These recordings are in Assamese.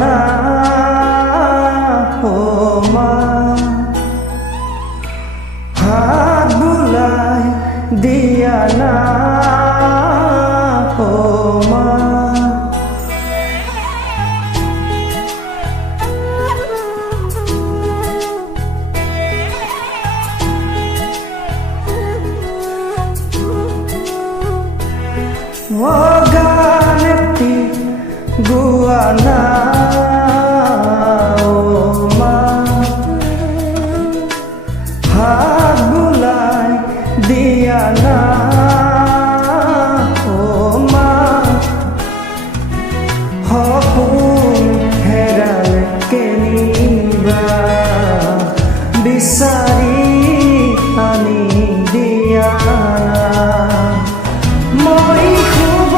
না ও মা, হাত বুলাই দিয়া না ও মা। ও গানেতি গুয়ানা ও মা, হাত বুলাই দিয়া না ও মা। সপোন হেৰালে কেনিবা বিচাৰি আনি দিয়া না, মই শুব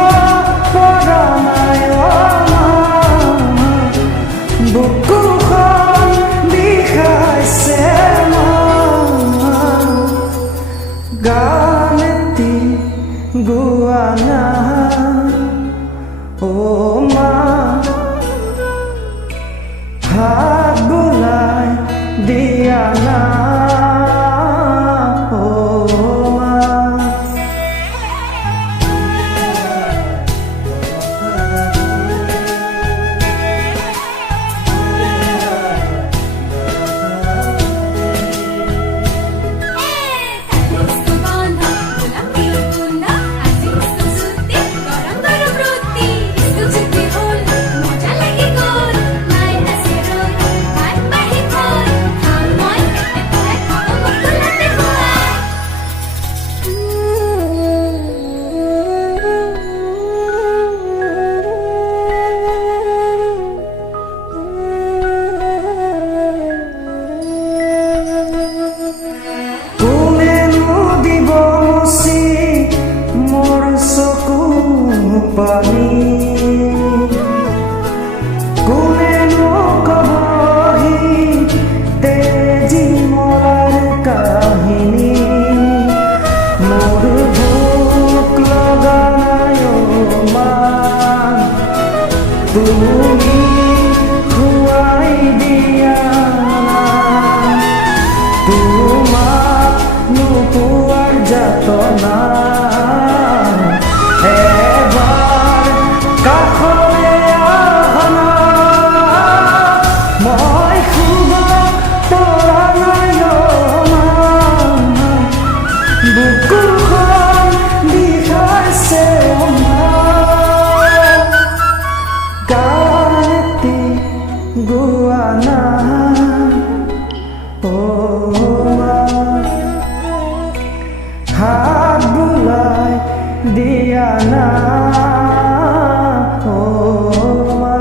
পৰা নাই অ মা, বুকুখন বিষাইছে মা। গান এটি গোৱা না ও মা, হাত বুলাই দিয়া না ও মা। পানী কোনেনো কবহি তেজি মৰাৰ কাহিনী, মোৰ ভোক লগা নাই অ মা, তুমি খুৱাই দিয়া না, তোমাক নোপোৱাৰ যাতনা। Guana o ma, hat bulai dia na o ma.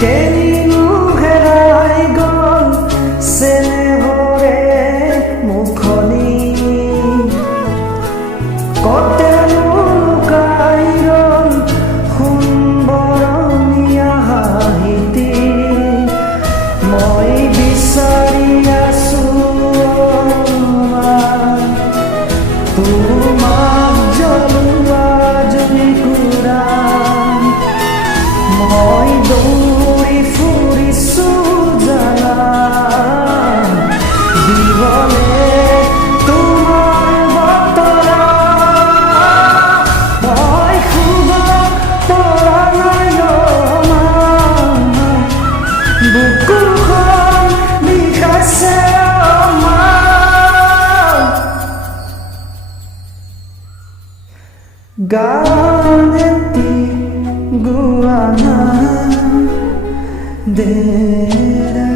কেনিনো হেৰাই গ'ল চেনেহৰে মুখনি, কতেনো লুকাই ৰ'ল সুন্দৰণীয়া হাঁহিটি, মই বিচাৰি আছো মা, তোমাক জ্বলোৱা জুইকুৰা, মই দৌৰি ফুৰিছো জানা, দিবলে তোমাৰ বতৰা, মই শুব পৰা নাই অ মা, বুকুখন বিষাইছে অ মা। গান এটি গোৱা না দেৰা